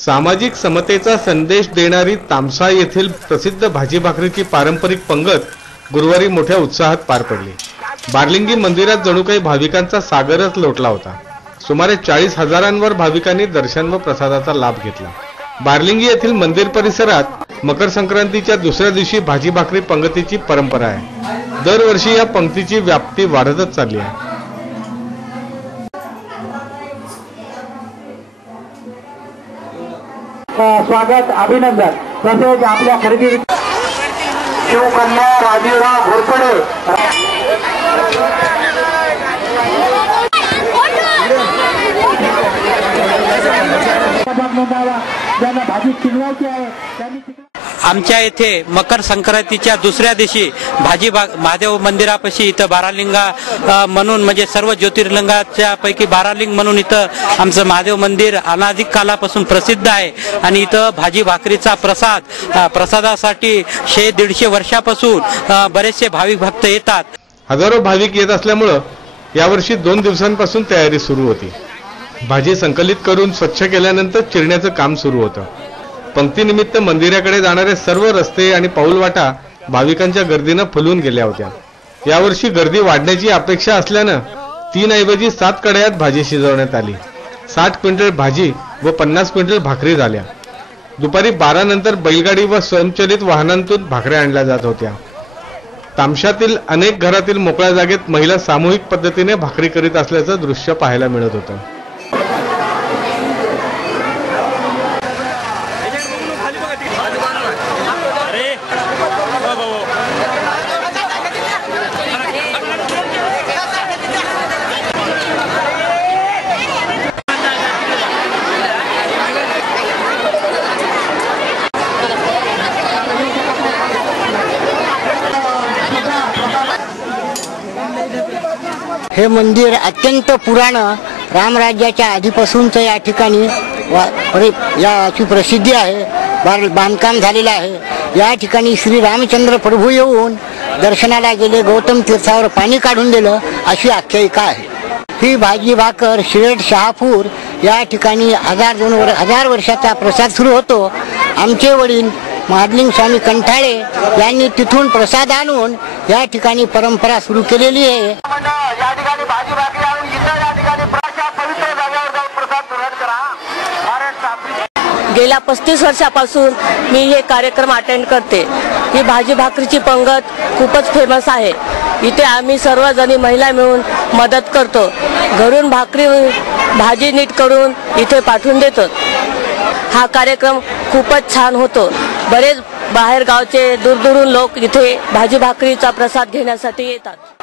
सामाजिक समतेचा संदेश देणारी तामसा येथील प्रसिद्ध भाजी भाकरीची पारंपरिक पंगत गुरुवारी मोठ्या उत्साहात पार पडली। बारलिंगी मंदिरात जणू काही भाविकांचा सागरच लोटला होता। सुमारे 40,000 भाविकांनी दर्शन व प्रसादाचा लाभ घेतला। बारलिंगी येथील मंदिर परिसरात मकर संक्रांतीच्या दुसऱ्या दिवशी भाजी भाकरी पंगतीची परंपरा आहे। दरवर्षी या पंक्तीची व्याप्ती वाढतच चालली आहे। स्वागत अभिनंदन तसेच आपल्या खरेदी शिवकन्या राजीवराव घोरपडे ज्यांना भाजी शिजवायची आहे त्यांनी आमच्या येथे मकर संक्रांतीच्या दुसऱ्या दिवशी भाजी महादेव मंदिरापाशी इथं बारालिंगा म्हणून म्हणजे सर्व ज्योतिर्लिंगाच्या पैकी बारालिंग म्हणून इथं आमचं महादेव मंदिर अनादी कालापासून प्रसिद्ध आहे आणि इथं भाजी भाकरीचा प्रसादासाठी 100-150 वर्षापासून बरेचसे भाविक भक्त येतात। हजारो भाविक येत असल्यामुळे यावर्षी 2 दिवसांपासून तयारी सुरू होती। भाजी संकलित करून स्वच्छ केल्यानंतर चिरण्याचं काम सुरू होतं। पंक्तीनिमित्त मंदिराकडे जाणारे सर्व रस्ते आणि पाऊलवाटा भाविकांच्या गर्दीने फुलून गेल्या होत्या। यावर्षी गर्दी वाढण्याची अपेक्षा असल्यानं 3 ऐवजी 7 कढयात भाजी शिजवण्यात आली। 60 क्विंटल भाजी व 50 क्विंटल भाकरी झाल्या। दुपारी 12 नंतर बैलगाडी व स्वयंचलित वाहनांतून भाकऱ्या आणल्या जात होत्या। तामशातील अनेक घरातील मोकळ्या जागेत महिला सामूहिक पद्धतीने भाकरी करीत असल्याचं दृश्य पाहायला मिळत होतं। हे मंदिर अत्यंत पुराण रामराज्याच्या आधीपासूनच या ठिकाणी याची प्रसिद्धी आहे। बांधकाम झालेलं आहे। या ठिकाणी श्री रामचंद्र प्रभू येऊन दर्शनाला गेले, गौतम तीर्थावर पाणी काढून दिलं अशी आख्यायिका आहे। ही भाजी भाकर शिरड शहापूर या ठिकाणी 1000 वर्षाचा प्रसाद सुरू होतो। आमचे वडील महादलिंग स्वामी कंठाळे यांनी तिथून प्रसाद आणून या ठिकाणी परंपरा सुरू केलेली आहे। गेल्या 35 वर्षापासून मी हे कार्यक्रम अटेंड करते। ही भाजी भाकरीची पंगत खूपच फेमस आहे। इथे आम्ही सर्वजणी महिला मिळून मदत करतो। घरून भाजी नीट करून इथे पाठवून देतो। हा कार्यक्रम खूपच छान होतो। बरेच बाहेर गावचे दूरदूरून लोक इथे भाजी भाकरीचा प्रसाद घेण्यासाठी येतात।